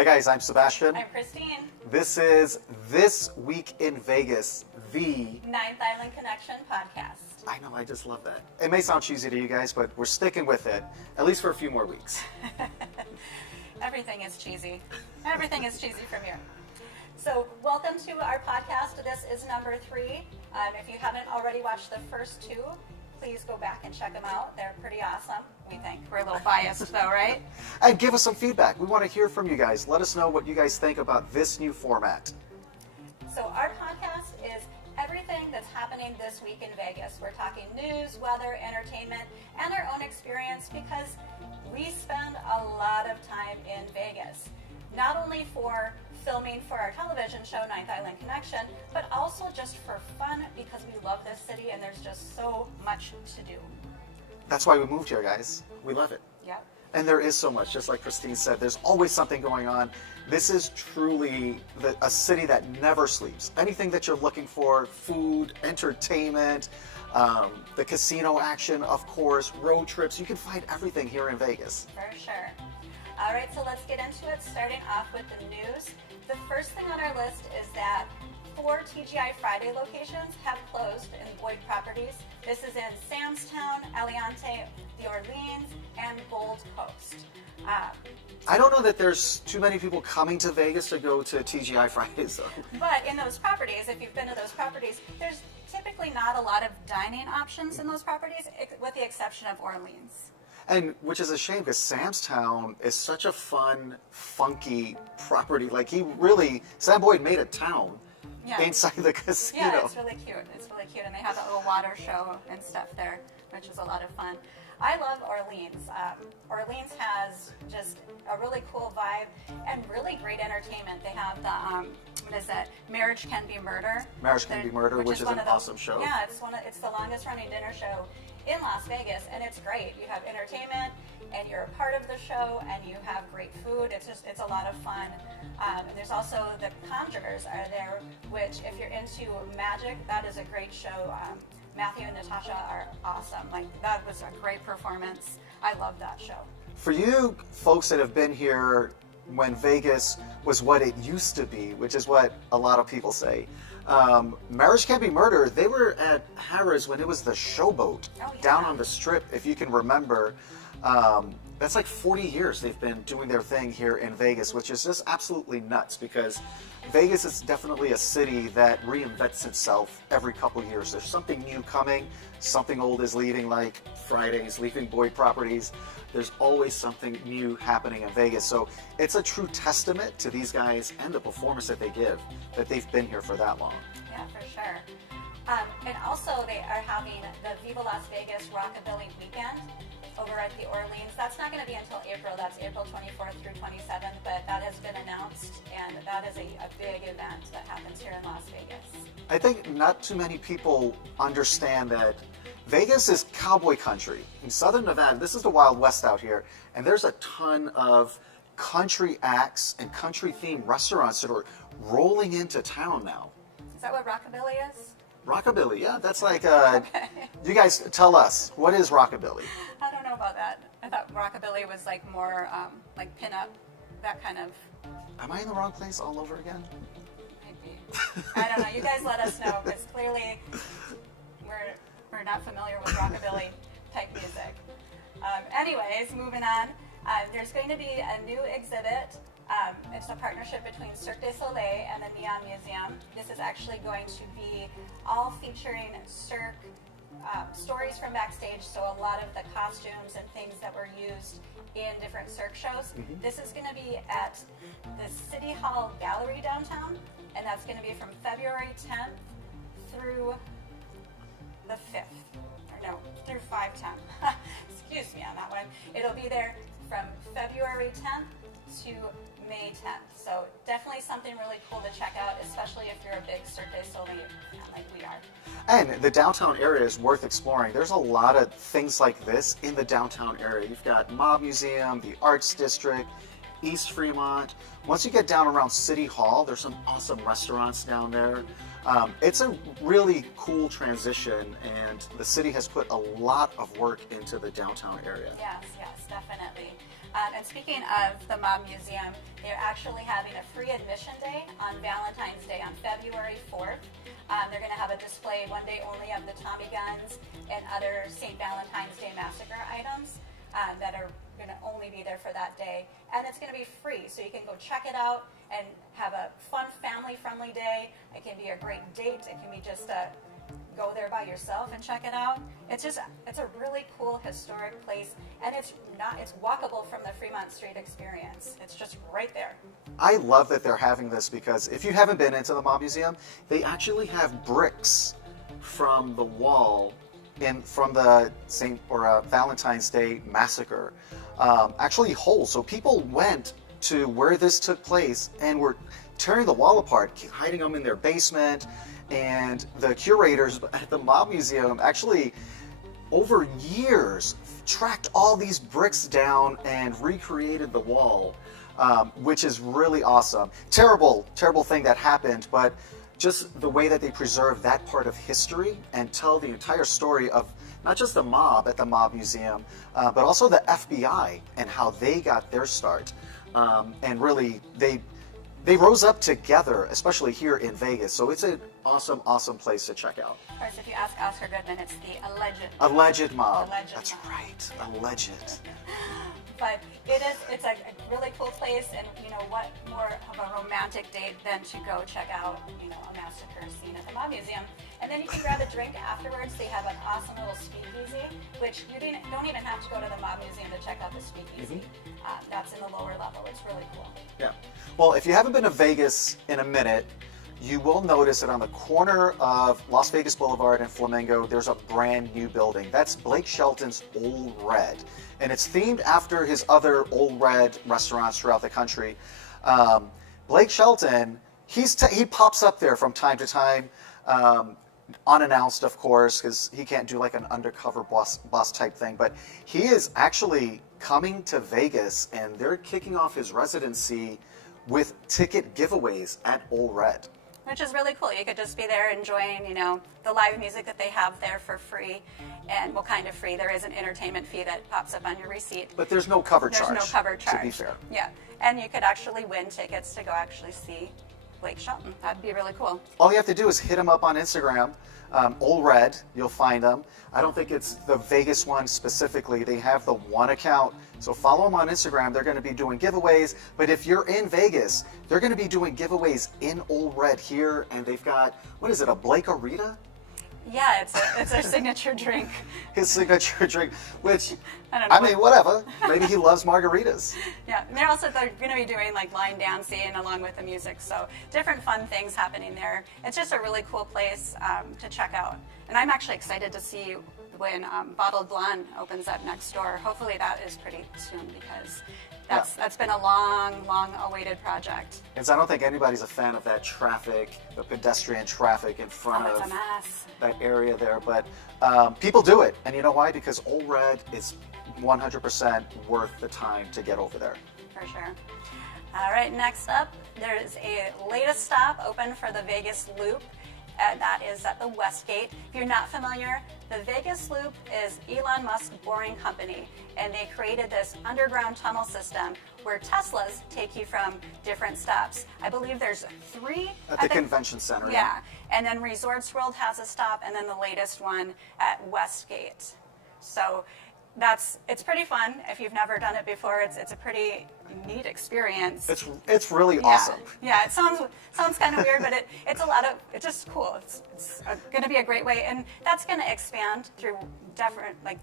Hi guys, I'm Sebastian. I'm Kristine. This is This Week in Vegas, the Ninth Island Connection podcast. I know, I just love that. It may sound cheesy to you guys, but we're sticking with it, at least for a few more weeks. Everything is cheesy. Everything is cheesy from here. So welcome to our podcast. This is number 3. If you haven't already watched the first 2, please go back and check them out. They're pretty awesome, we think. We're a little biased though, right? And give us some feedback. We want to hear from you guys. Let us know what you guys think about this new format. So our podcast is everything that's happening this week in Vegas. We're talking news, weather, entertainment, and our own experience because we spend a lot of time in Vegas. Not only for filming for our television show, Ninth Island Connection, but also just for fun because we love this city and there's just so much to do. That's why we moved here, guys. We love it. Yep. And there is so much, just like Kristine said, there's always something going on. This is truly a city that never sleeps. Anything that you're looking for, food, entertainment, the casino action, of course, road trips, you can find everything here in Vegas. For sure. All right, so let's get into it, starting off with the news. The first thing on our list is that 4 TGI Friday locations have closed in Boyd properties. This is in Sam's Town, Aliante, the Orleans, and Gold Coast. I don't know that there's too many people coming to Vegas to go to TGI Fridays, though. But in those properties, if you've been to those properties, there's typically not a lot of dining options in those properties, with the exception of Orleans. And which is a shame because Sam's Town is such a fun, funky property. Like Sam Boyd made a town inside the casino. Yeah, it's really cute. It's really cute. And they have a little water show and stuff there, which is a lot of fun. I love Orleans. Orleans has just a really cool vibe and really great entertainment. They have the, Marriage Can Be Murder. Marriage Can Be Murder, which is an awesome show. Yeah, it's the longest running dinner show in Las Vegas, and it's great. You have entertainment, and you're a part of the show, and you have great food. It's a lot of fun. There's also the Conjurers are there, which if you're into magic, that is a great show. Matthew and Natasha are awesome. Like, that was a great performance. I love that show. For you folks that have been here when Vegas was what it used to be, which is what a lot of people say, Marriage Can't Be Murder, they were at Harrah's when it was the Showboat down on the Strip, if you can remember. That's like 40 years they've been doing their thing here in Vegas, which is just absolutely nuts because Vegas is definitely a city that reinvents itself every couple years. There's something new coming, something old is leaving, like Fridays, leaving Boyd properties. There's always something new happening in Vegas. So it's a true testament to these guys and the performance that they give, that they've been here for that long. Yeah, for sure. And also they are having the Viva Las Vegas Rockabilly Weekend over at the Orleans. That's not going to be until April. That's April 24th through 27th, but that has been announced, and that is a big event that happens here in Las Vegas. I think not too many people understand that Vegas is cowboy country. In Southern Nevada, this is the Wild West out here, and there's a ton of country acts and country-themed restaurants that are rolling into town now. Is that what Rockabilly is? Rockabilly, yeah, that's like, you guys tell us, what is Rockabilly? I don't know about that. I thought Rockabilly was like more like pin-up, that kind of. Am I in the wrong place all over again? Maybe. I don't know. You guys let us know because clearly we're not familiar with Rockabilly type music. Anyways, moving on. There's going to be a new exhibit. It's a partnership between Cirque du Soleil and the Neon Museum. This is actually going to be all featuring Cirque stories from backstage, so a lot of the costumes and things that were used in different Cirque shows. Mm-hmm. This is going to be at the City Hall Gallery downtown, and that's going to be from February 10th through the 5th. Through 5/10. Excuse me on that one. It'll be there from February 10th to May 10th. So definitely something really cool to check out, especially if you're a big Cirque du Soleil fan like we are. And the downtown area is worth exploring. There's a lot of things like this in the downtown area. You've got Mob Museum, the Arts District, East Fremont. Once you get down around City Hall, there's some awesome restaurants down there. It's a really cool transition, and the city has put a lot of work into the downtown area. Yes, definitely. And speaking of the Mob Museum, they're actually having a free admission day on Valentine's Day on February 4th. They're going to have a display one day only of the Tommy guns and other St. Valentine's Day Massacre items that are going to only be there for that day. And it's going to be free, so you can go check it out and have a fun, family-friendly day. It can be a great date. It can be just go there by yourself and check it out. It's a really cool historic place, and it's walkable from the Fremont Street Experience. It's just right there. I love that they're having this because if you haven't been into the Mob Museum, they actually have bricks from the wall from the Valentine's Day Massacre. Actually holes. So people went to where this took place and were tearing the wall apart, hiding them in their basement. And the curators at the Mob Museum actually, over years, tracked all these bricks down and recreated the wall, which is really awesome. Terrible, terrible thing that happened, but just the way that they preserve that part of history and tell the entire story of not just the mob at the Mob Museum, but also the FBI and how they got their start. And really, they rose up together, especially here in Vegas. So it's an awesome, awesome place to check out. Of course, if you ask Oscar Goodman, it's the alleged mob. That's mob. right, alleged. But it's a really cool place, and what more of a romantic date than to go check out a massacre scene at the Mob Museum. And then you can grab a drink afterwards. They have an awesome little speakeasy, which you don't even have to go to the Mob Museum to check out the speakeasy. That's in the lower level. It's really cool. Yeah. Well, if you haven't been to Vegas in a minute, you will notice that on the corner of Las Vegas Boulevard and Flamingo, there's a brand new building. That's Blake Shelton's Old Red. And it's themed after his other Old Red restaurants throughout the country. Blake Shelton, he pops up there from time to time, unannounced, of course, because he can't do like an undercover boss type thing. But he is actually coming to Vegas, and they're kicking off his residency with ticket giveaways at Old Red. Which is really cool. You could just be there enjoying, the live music that they have there for free. And well, kind of free. There is an entertainment fee that pops up on your receipt. But there's no cover charge. There's no cover charge. To be fair. Yeah. And you could actually win tickets to go actually see Blake Shelton. That'd be really cool. All you have to do is hit him up on Instagram, Old Red. You'll find him. I don't think it's the Vegas one specifically. They have the one account. So follow them on Instagram. They're going to be doing giveaways. But if you're in Vegas, they're going to be doing giveaways in Old Red here. And they've got, what is it, a Blake-A-Rita? Yeah, it's their signature drink. His signature drink, which, I mean, whatever. Maybe he loves margaritas. Yeah, and they're going to be doing like line dancing along with the music. So different fun things happening there. It's just a really cool place to check out. And I'm actually excited to see when Bottled Blonde opens up next door. Hopefully that is pretty soon because that's been a long, long awaited project. And so I don't think anybody's a fan of that traffic, the pedestrian traffic in front of that area there. But people do it. And you know why? Because Old Red is 100% worth the time to get over there. For sure. All right, next up, there's a latest stop open for the Vegas Loop. And that is at the Westgate. If you're not familiar, the Vegas Loop is Elon Musk's Boring Company, and they created this underground tunnel system where Teslas take you from different stops. I believe there's 3 at the convention center. Yeah, and then Resorts World has a stop, and then the latest one at Westgate. So it's pretty fun. If you've never done it before, it's a pretty neat experience. It's really awesome. Yeah, it sounds kind of weird, but it's it's just cool. It's going to be a great way, and that's going to expand through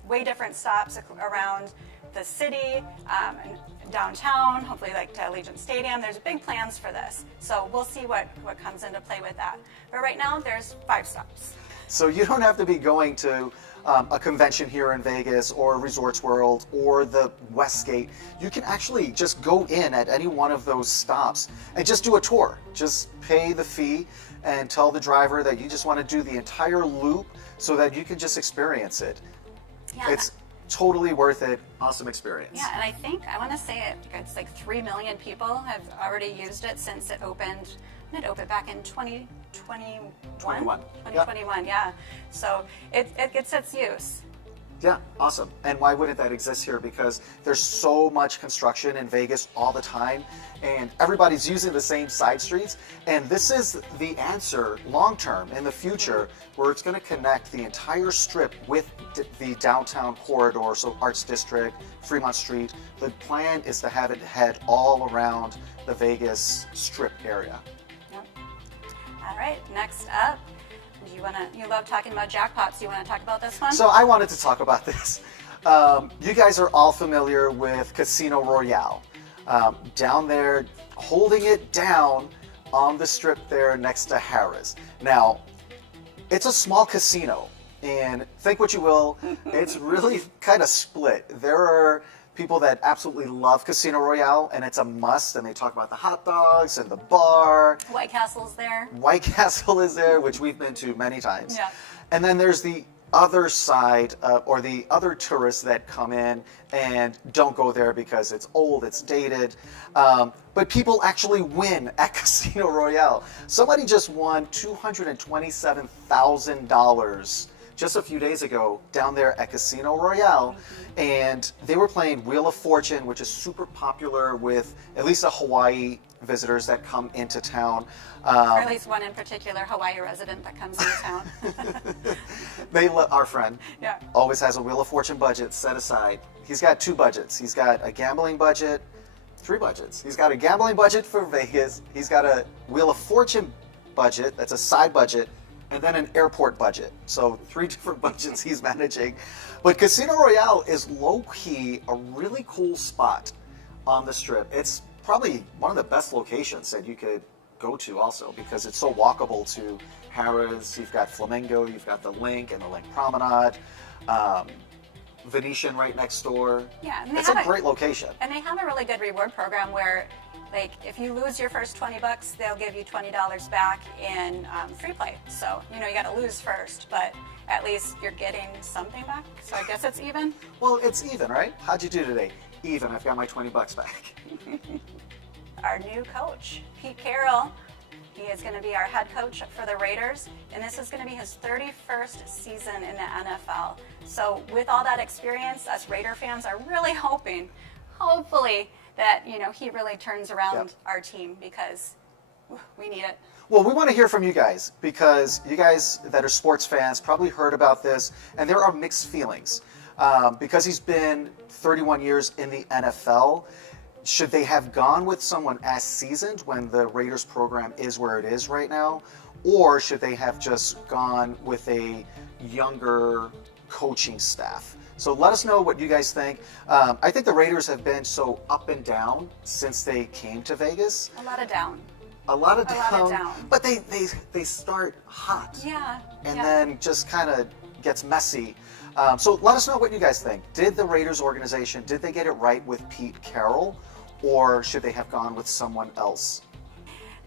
way different stops around the city and downtown. Hopefully, like to Allegiant Stadium. There's big plans for this, so we'll see what comes into play with that. But right now, there's 5 stops. So you don't have to be going to a convention here in Vegas or Resorts World or the Westgate. You can actually just go in at any one of those stops and just do a tour. Just pay the fee and tell the driver that you just want to do the entire loop so that you can just experience it. Yeah. It's totally worth it. Awesome experience. Yeah, and I want to say it's like 3 million people have already used it since it opened. It opened back in 2021. 2021, yeah. So it gets its use. Yeah, awesome. And why wouldn't that exist here? Because there's so much construction in Vegas all the time, and everybody's using the same side streets. And this is the answer long term in the future, where it's going to connect the entire strip with the downtown corridor, so Arts District, Fremont Street. The plan is to have it head all around the Vegas Strip area. Yep. All right, next up. You love talking about jackpots. You want to talk about this one? So I wanted to talk about this. You guys are all familiar with Casino Royale. Down there, holding it down on the strip there next to Harrah's. Now, it's a small casino, and think what you will, it's really kind of split. There are people that absolutely love Casino Royale, and it's a must, and they talk about the hot dogs and the bar. White Castle's there. White Castle is there, which we've been to many times. Yeah. And then there's the other side, or the other tourists that come in and don't go there because it's old, it's dated. But people actually win at Casino Royale. Somebody just won $227,000 just a few days ago down there at Casino Royale, and they were playing Wheel of Fortune, which is super popular with at least the Hawaii visitors that come into town. Or at least one in particular Hawaii resident that comes into town. Our friend Yeah. always has a Wheel of Fortune budget set aside. He's got two budgets. He's got a gambling budget, three budgets. He's got a gambling budget for Vegas. He's got a Wheel of Fortune budget, that's a side budget, and then an airport budget. So 3 different budgets he's managing. But Casino Royale is low-key a really cool spot on the strip. It's probably one of the best locations that you could go to also, because it's so walkable to Harrah's. You've got Flamingo, you've got the Link and the Link Promenade, Venetian right next door. Yeah, and it's a great location. And they have a really good reward program where, like, if you lose your first $20, they'll give you $20 back in free play. So, you know, you got to lose first, but at least you're getting something back. So I guess it's even. Well, it's even, right? How'd you do today? Even. I've got my $20 back. Our new coach, Pete Carroll, he is going to be our head coach for the Raiders, and this is going to be his 31st season in the NFL. So with all that experience, us Raider fans are really hopefully, that, you know, he really turns around our team, because we need it. Well, we want to hear from you guys, because you guys that are sports fans probably heard about this, and there are mixed feelings. Because he's been 31 years in the NFL, should they have gone with someone as seasoned when the Raiders program is where it is right now? Or should they have just gone with a younger coaching staff? So let us know what you guys think. I think the Raiders have been so up and down since they came to Vegas. A lot of down. A lot of down. But they start hot. Yeah. And then just kind of gets messy. So let us know what you guys think. Did the Raiders organization, did they get it right with Pete Carroll? Or should they have gone with someone else?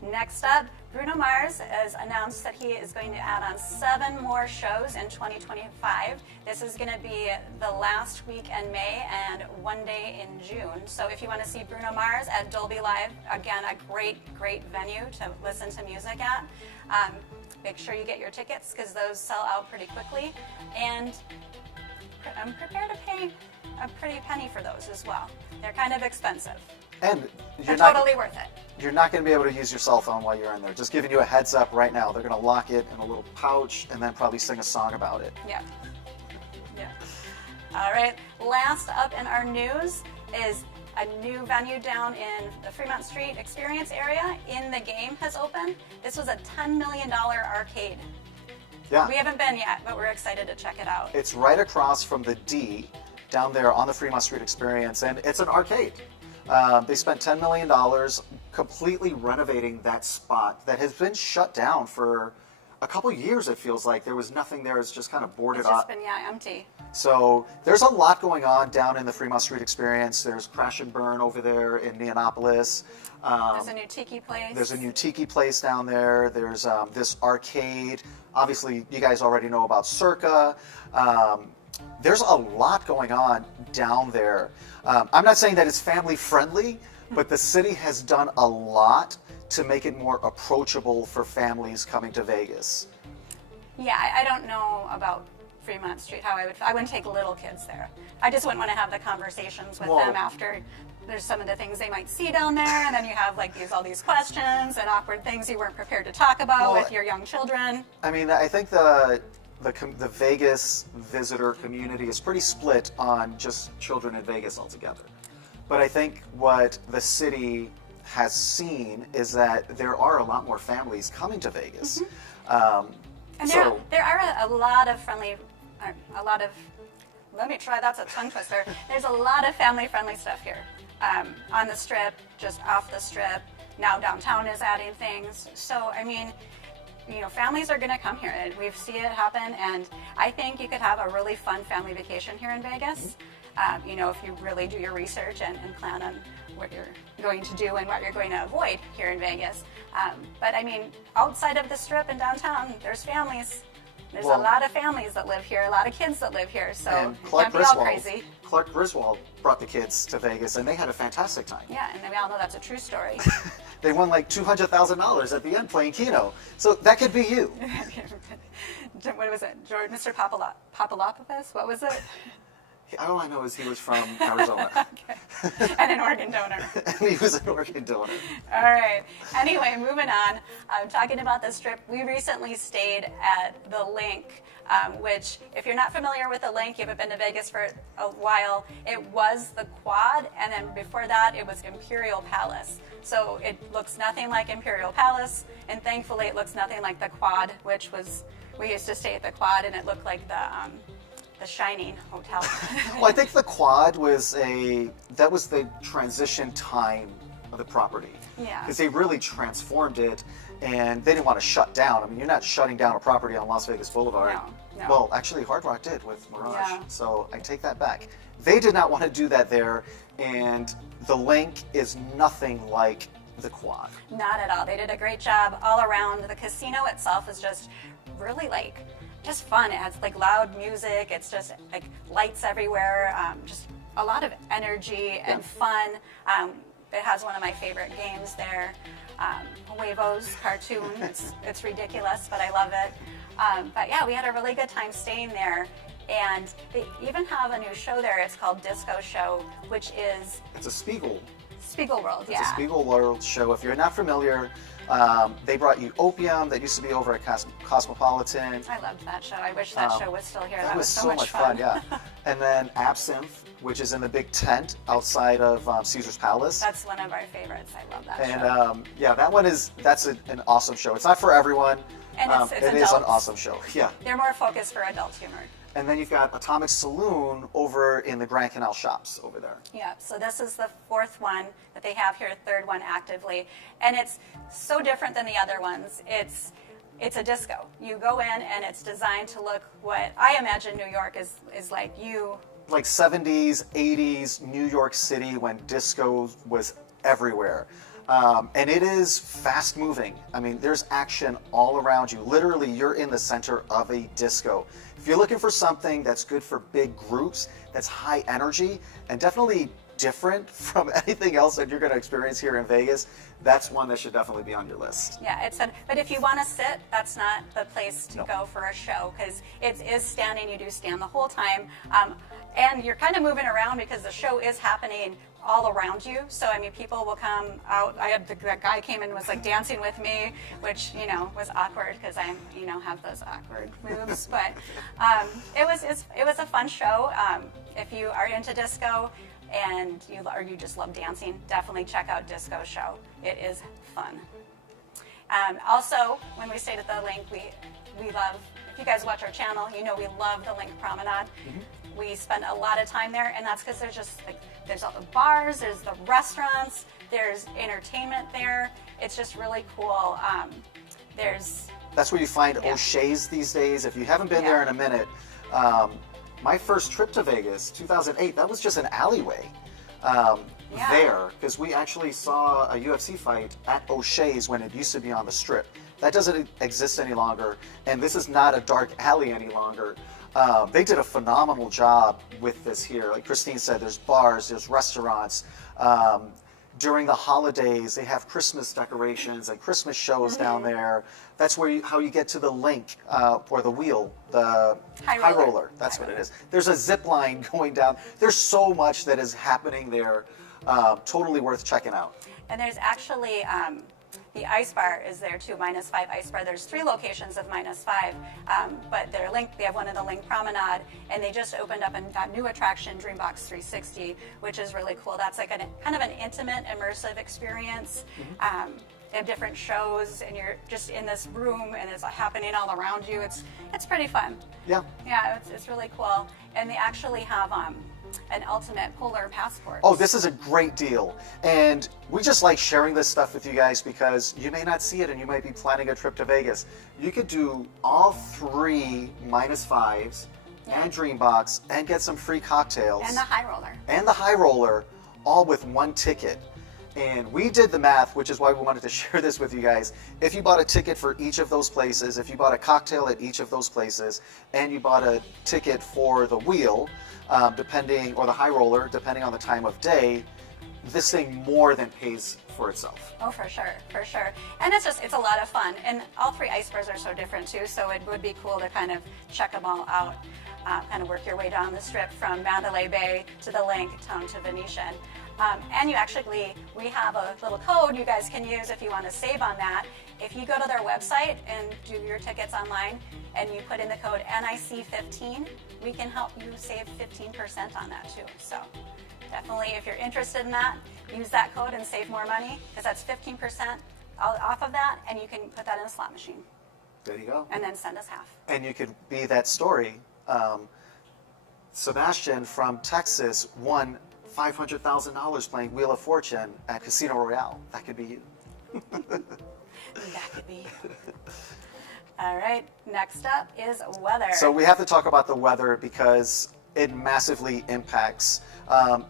Next up, Bruno Mars has announced that he is going to add on 7 more shows in 2025. This is going to be the last week in May and one day in June. So if you want to see Bruno Mars at Dolby Live, again, a great venue to listen to music at. Make sure you get your tickets, because those sell out pretty quickly. And I'm prepared to pay a pretty penny for those as well. They're kind of expensive. And they're totally worth it. You're not going to be able to use your cell phone while you're in there. Just giving you a heads up right now. They're going to lock it in a little pouch and then probably sing a song about it. Yeah. All right. Last up in our news is a new venue down in the Fremont Street Experience area. In the Game has opened. This was a $10 million arcade. Yeah. We haven't been yet, but we're excited to check it out. It's right across from the D down there on the Fremont Street Experience, and it's an arcade. They spent $10 million completely renovating that spot that has been shut down for a couple years, it feels like. There was nothing there. It's just kind of boarded up. It's just been, empty. So there's a lot going on down in the Fremont Street Experience. There's Crash and Burn over there in Neonopolis. There's a new tiki place. There's a new tiki place down there. There's this arcade. Obviously, you guys already know about Circa. There's a lot going on down there. I'm not saying that it's family friendly, but the city has done a lot to make it more approachable for families coming to Vegas. Yeah, I don't know about Fremont Street, how I wouldn't take little kids there. I just wouldn't want to have the conversations with Well, them after there's some of the things they might see down there, and then you have like all these questions and awkward things you weren't prepared to talk about with your young children. I mean, I think the Vegas visitor community is pretty split on just children in Vegas altogether. But I think what the city has seen is that there are a lot more families coming to Vegas. And there are a lot of let me try, that's a tongue twister. There's a lot of family-friendly stuff here. On the Strip, just off the Strip. Now downtown is adding things. So, I mean, families are going to come here, and we see it happen, and I think you could have a really fun family vacation here in Vegas. If you really do your research and plan on what you're going to do and what you're going to avoid here in Vegas. But I mean, outside of the Strip and downtown, there's families. There's a lot of families that live here, a lot of kids that live here, so it can't be all crazy. Clark Griswold brought the kids to Vegas, and they had a fantastic time. Yeah, and we all know that's a true story. They won like $200,000 at the end playing Keno. So that could be you. What was it? Mr. Papalopoulos? What was it? All I know is he was from Arizona. Okay. And an organ donor. And he was an organ donor. All right. Anyway, moving on. Talking about the Strip, we recently stayed at the Link, which, if you're not familiar with the Link, you haven't been to Vegas for a while, it was the Quad, and then before that, it was Imperial Palace. So it looks nothing like Imperial Palace, and thankfully it looks nothing like the Quad, which was, we used to stay at the Quad, and it looked like the Shining Hotel. Well, I think the Quad was that was the transition time of the property. Yeah. Because they really transformed it, and they didn't want to shut down. I mean, you're not shutting down a property on Las Vegas Boulevard. No. Well, actually, Hard Rock did with Mirage. Yeah. So I take that back. They did not want to do that there, and the Link is nothing like the Quad. Not at all. They did a great job all around. The casino itself is just really just fun. It has like loud music. It's just like lights everywhere. Just a lot of energy and fun. It has one of my favorite games there, Huevos cartoon. It's ridiculous, but I love it. But yeah, we had a really good time staying there. And they even have a new show there. It's called Disco Show, which is... It's a Spiegel World, yeah. It's a Spiegel World show. If you're not familiar, they brought you Opium that used to be over at Cosmopolitan. I loved that show. I wish that show was still here. That was so much fun. Yeah. And then Absinthe, which is in the big tent outside of Caesar's Palace. That's one of our favorites. I love that show. And yeah, that's an awesome show. It's not for everyone. And it is an awesome show. Yeah. They're more focused for adult humor. And then you've got Atomic Saloon over in the Grand Canal Shops over there. Yeah, so this is the fourth one that they have here, third one actively. And it's so different than the other ones. It's a disco. You go in and it's designed to look what I imagine New York is like. Like 70s, 80s New York City when disco was everywhere. And it is fast moving. I mean, there's action all around you. Literally, you're in the center of a disco. If you're looking for something that's good for big groups, that's high energy, and definitely different from anything else that you're going to experience here in Vegas, that's one that should definitely be on your list. Yeah, but if you want to sit, that's not the place to go for a show, because it is standing. You do stand the whole time. And you're kind of moving around because the show is happening all around you. So, I mean, people will come out. I had the guy came in and was like dancing with me, which, was awkward because I, have those awkward moves. But it was a fun show. If you are into disco and you just love dancing, definitely check out Disco Show. It is fun. Also, when we stayed at the Link, we love, if you guys watch our channel, we love the Link Promenade. Mm-hmm. We spend a lot of time there, and that's because there's all the bars, there's the restaurants, there's entertainment there. It's just really cool. That's where you find O'Shea's these days. If you haven't been there in a minute, my first trip to Vegas, 2008, that was just an alleyway there, because we actually saw a UFC fight at O'Shea's when it used to be on the Strip. That doesn't exist any longer, and this is not a dark alley any longer. They did a phenomenal job with this here. Like Kristine said, there's bars, there's restaurants. During the holidays, they have Christmas decorations and Christmas shows down there. That's where how you get to the link or the wheel, the high roller. That's what it is. There's a zip line going down. There's so much that is happening there. Totally worth checking out. And there's actually the ice bar is there too, -5 ice bar. There's 3 locations of -5, but they're linked. They have one in the Link Promenade, and they just opened up a new attraction, Dreambox 360, which is really cool. That's like kind of an intimate, immersive experience. They have different shows, and you're just in this room, and it's happening all around you. It's pretty fun. Yeah. Yeah, it's really cool. And they actually have an ultimate polar passport. Oh, this is a great deal. And we just like sharing this stuff with you guys because you may not see it and you might be planning a trip to Vegas. You could do all 3 -5s and Dreambox and get some free cocktails. And the high roller. And the high roller, all with 1 ticket. And we did the math, which is why we wanted to share this with you guys. If you bought a ticket for each of those places, if you bought a cocktail at each of those places, and you bought a ticket for the wheel, or the high roller, depending on the time of day, this thing more than pays for itself. Oh, for sure, for sure. And it's a lot of fun. And all 3 ice bars are so different too, so it would be cool to kind of check them all out, kind of work your way down the strip from Mandalay Bay to the Link down to Venetian. And we have a little code you guys can use if you want to save on that. If you go to their website and do your tickets online and you put in the code NIC15, we can help you save 15% on that too. So definitely, if you're interested in that, use that code and save more money because that's 15% off of that, and you can put that in a slot machine. There you go. And then send us half. And you could be that story. Sebastian from Texas won $500,000 playing Wheel of Fortune at Casino Royale. That could be you. That could be. All right, next up is weather. So we have to talk about the weather because it massively impacts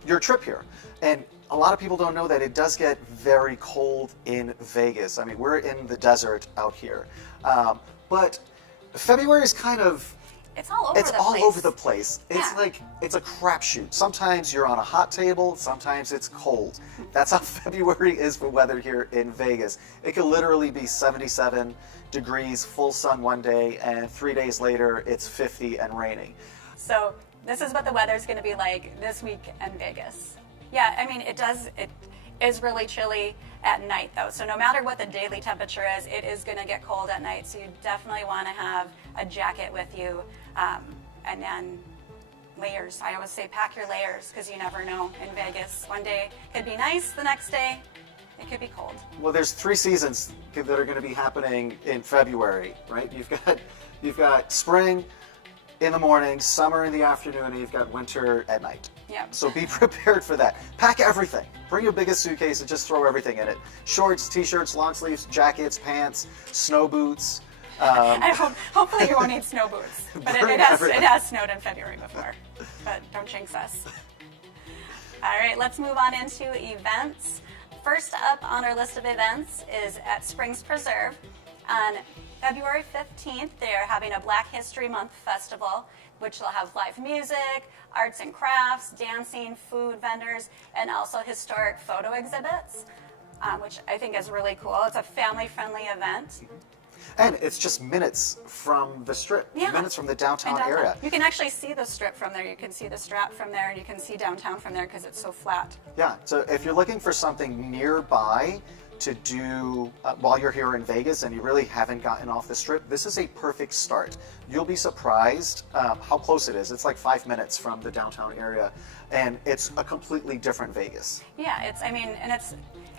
your trip here. And a lot of people don't know that it does get very cold in Vegas. I mean, we're in the desert out here. But February is kind of... It's all over the place. It's all over the place. Yeah. It's like, it's a crapshoot. Sometimes you're on a hot table, sometimes it's cold. That's how February is for weather here in Vegas. It could literally be 77 degrees, full sun one day, and 3 days later, it's 50 and raining. So this is what the weather's going to be like this week in Vegas. Yeah, I mean, it is really chilly at night though. So no matter what the daily temperature is, it is going to get cold at night. So you definitely want to have a jacket with you, and then layers. I always say pack your layers because you never know in Vegas. One day it could be nice, the next day it could be cold. Well, there's 3 seasons that are going to be happening in February, right? You've got spring in the morning, summer in the afternoon, and you've got winter at night. Yeah. So be prepared for that. Pack everything. Bring your biggest suitcase and just throw everything in it. Shorts, t-shirts, long sleeves, jackets, pants, snow boots. Hopefully you won't need snow boots. But it has snowed in February before. But don't jinx us. All right, let's move on into events. First up on our list of events is at Springs Preserve. On February 15th, they are having a Black History Month festival, which will have live music, arts and crafts, dancing, food vendors, and also historic photo exhibits, which I think is really cool. It's a family-friendly event. And it's just minutes from the strip, minutes from the downtown area. You can actually see the strip from there. You can see the Strat from there, and you can see downtown from there because it's so flat. Yeah, so if you're looking for something nearby to do while you're here in Vegas and you really haven't gotten off the strip, this is a perfect start. You'll be surprised how close it is. It's like 5 minutes from the downtown area, and it's a completely different Vegas. Yeah,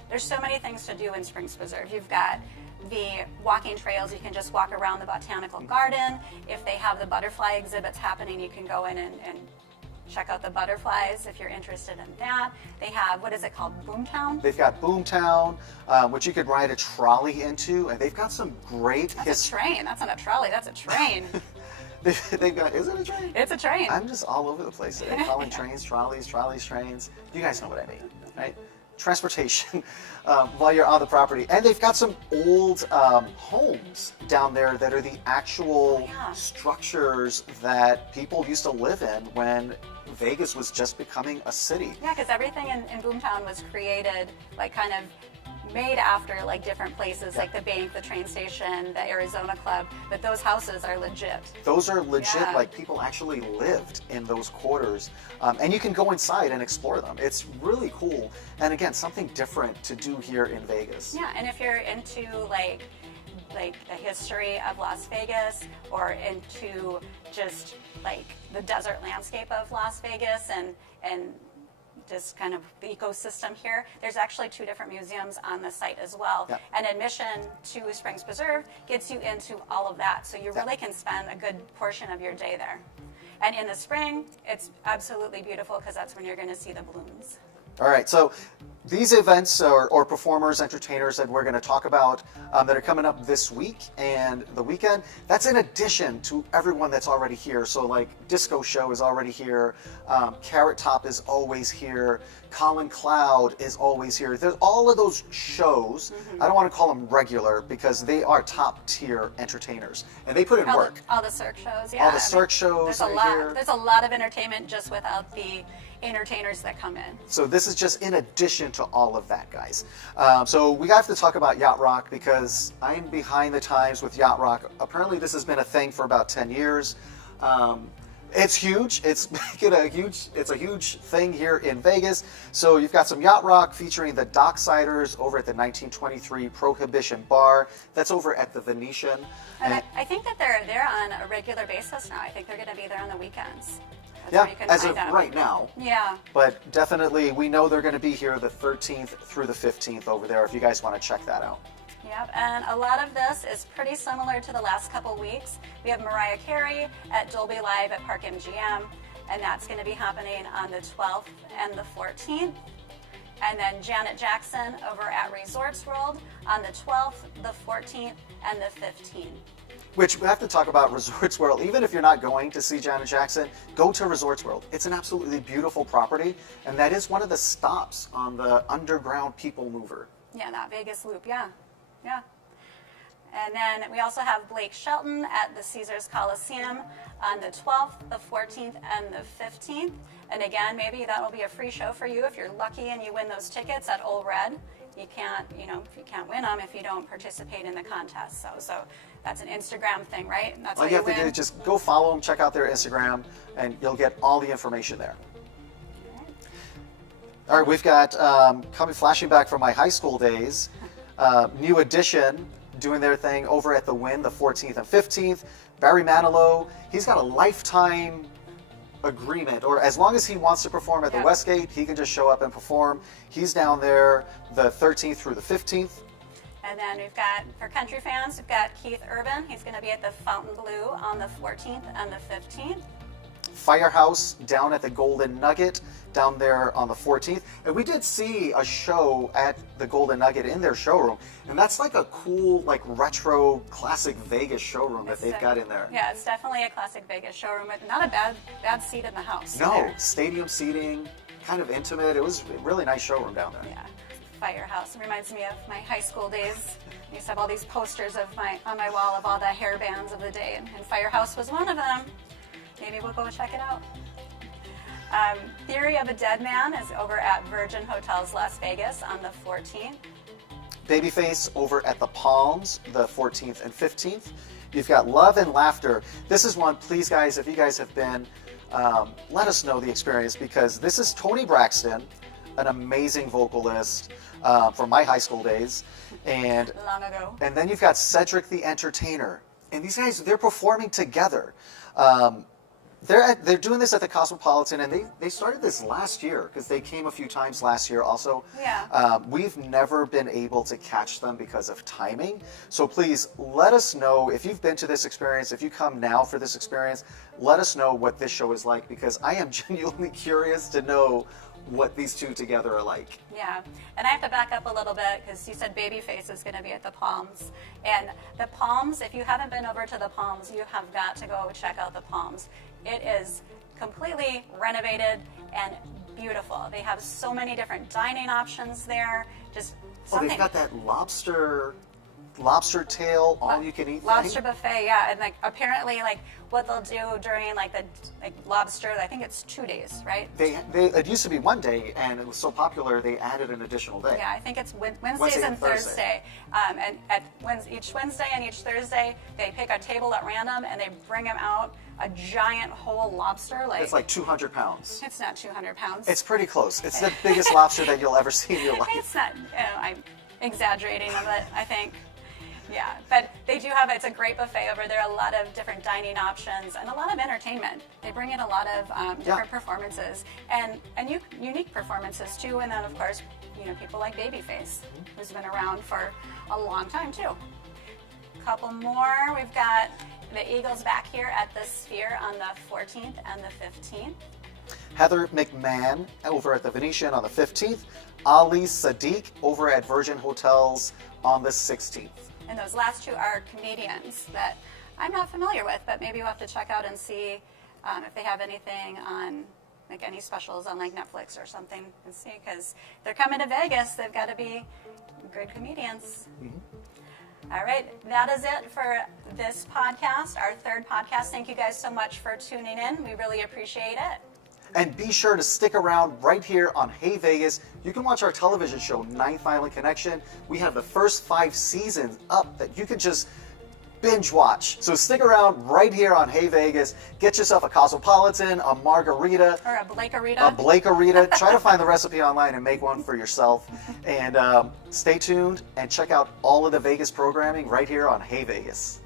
there's so many things to do in Springs Preserve. You've got the walking trails. You can just walk around the botanical garden. If they have the butterfly exhibits happening, you can go in and check out the butterflies if you're interested in that. They have, what is it called, Boomtown? They've got Boomtown, which you could ride a trolley into, and they've got some great... That's a train. That's not a trolley. That's a train. They've got, is it a train? It's a train. I'm just all over the place today. Calling trains, trolleys, trains. You guys know what I mean, right? Transportation while you're on the property. And they've got some old homes down there that are the actual structures that people used to live in when Vegas was just becoming a city. Yeah, because everything in Boomtown was created, like kind of made after like different places, like the bank, the train station, the Arizona Club, but those houses are legit. Those are legit, Yeah. like people actually lived in those quarters. And you can go inside and explore them. It's really cool. And again, something different to do here in Vegas. Yeah, and if you're into like the history of Las Vegas, or into just like the desert landscape of Las Vegas and just kind of the ecosystem here, there's actually 2 different museums on the site as well. Yeah. And admission to Springs Preserve gets you into all of that, so you really can spend a good portion of your day there. And in the spring, it's absolutely beautiful because that's when you're going to see the blooms. All right, so these events or performers, entertainers that we're going to talk about that are coming up this week and the weekend, that's in addition to everyone that's already here. So like Disco Show is already here, Carrot Top is always here, Colin Cloud is always here. There's all of those shows. I don't want to call them regular because they are top tier entertainers and they put in work. All the Cirque shows, yeah. All the Cirque shows there's are a lot. here. There's a lot of entertainment just without the entertainers that come in. So this is just in addition to all of that, guys. So we have to talk about Yacht Rock because I'm behind the times with Yacht Rock. Apparently this has been a thing for about 10 years. It's huge. It's a huge thing here in Vegas. So you've got some Yacht Rock featuring the Docksiders over at the 1923 Prohibition Bar. That's over at the Venetian. And I think that they're there on a regular basis now. I think they're going to be there on the weekends. That's yeah, where you can as find of out. right now. Yeah. But definitely, we know they're going to be here the 13th through the 15th over there if you guys want to check that out. Yep, and a lot of this is pretty similar to the last couple weeks. We have Mariah Carey at Dolby Live at Park MGM, and that's going to be happening on the 12th and the 14th. And then Janet Jackson over at Resorts World on the 12th, the 14th, and the 15th. Which we have to talk about Resorts World. Even if you're not going to see Janet Jackson, go to Resorts World. It's an absolutely beautiful property, and that is one of the stops on the underground people mover. Yeah, that Vegas Loop, yeah. Yeah. And then we also have Blake Shelton at the Caesars Coliseum on the 12th, the 14th, and the 15th. And again, maybe that will be a free show for you if you're lucky and you win those tickets at Ole Red. You can't, you can't win them if you don't participate in the contest. So that's an Instagram thing, right? And that's All how you have win. to do is just go follow them, check out their Instagram, and you'll get all the information there. All right, we've got flashing back from my high school days, New Edition doing their thing over at the Wynn the 14th and 15th. Barry Manilow, he's got a lifetime agreement, or as long as he wants to perform at the Westgate, he can just show up and perform. He's down there the 13th through the 15th. And then we've got, for country fans, we've got Keith Urban. He's going to be at the Fontainebleau on the 14th and the 15th. Firehouse down at the Golden Nugget down there on the 14th. And we did see a show at the Golden Nugget in their showroom. And that's like a cool, like retro, classic Vegas showroom that they've got in there. Yeah, it's definitely a classic Vegas showroom, but not a bad seat in the house. No, either. stadium seating, kind of intimate. It was a really nice showroom down there. Yeah, Firehouse. It reminds me of my high school days. I used to have all these posters on my wall of all the hair bands of the day, and Firehouse was one of them. Maybe we'll go check it out. Theory of a Dead Man is over at Virgin Hotels Las Vegas on the 14th. Babyface over at the Palms the 14th and 15th. You've got Love and Laughter. This is one, please guys, if you guys have been, let us know the experience, because this is Toni Braxton, an amazing vocalist from my high school days. And Long ago. And then you've got Cedric the Entertainer. And these guys, they're performing together. They're doing this at the Cosmopolitan, and they started this last year because they came a few times last year also. Yeah. We've never been able to catch them because of timing. So please let us know if you've been to this experience, if you come now for this experience, let us know what this show is like, because I am genuinely curious to know what these two together are like. Yeah, and I have to back up a little bit because you said Babyface is going to be at the Palms. And the Palms, if you haven't been over to the Palms, you have got to go check out the Palms. It is completely renovated and beautiful. They have so many different dining options there. Just something. Oh, they've got that lobster lobster tail, all you can eat Lobster thing. buffet, yeah, and like apparently like what they'll do during like the lobster, I think it's 2 days, right? It used to be 1 day, and it was so popular they added an additional day. Yeah, I think it's Wednesdays Wednesday and and Thursday. Thursday. And each Wednesday and each Thursday, they pick a table at random and they bring them out a giant whole lobster. It's like 200 pounds. It's not 200 pounds. It's pretty close. It's the biggest lobster that you'll ever see in your life. It's not. I'm exaggerating a bit, I think. Yeah, but they do have, it's a great buffet over there, a lot of different dining options and a lot of entertainment. They bring in a lot of different performances and unique performances too. And then of course, people like Babyface, who's been around for a long time too. Couple more, we've got the Eagles back here at the Sphere on the 14th and the 15th. Heather McMahon over at the Venetian on the 15th. Ali Sadiq over at Virgin Hotels on the 16th. And those last two are comedians that I'm not familiar with, but maybe we'll have to check out and see if they have anything on, like any specials on like Netflix or something, and see, because they're coming to Vegas, they've got to be good comedians. Mm-hmm. All right, that is it for this podcast, our third podcast. Thank you guys so much for tuning in. We really appreciate it. And be sure to stick around right here on Hey Vegas. You can watch our television show, Ninth Island Connection. We have the first 5 seasons up that you can just binge watch. So stick around right here on Hey Vegas. Get yourself a Cosmopolitan, a margarita. Or a Blakerita. A Blakerita. Try to find the recipe online and make one for yourself. And stay tuned and check out all of the Vegas programming right here on Hey Vegas.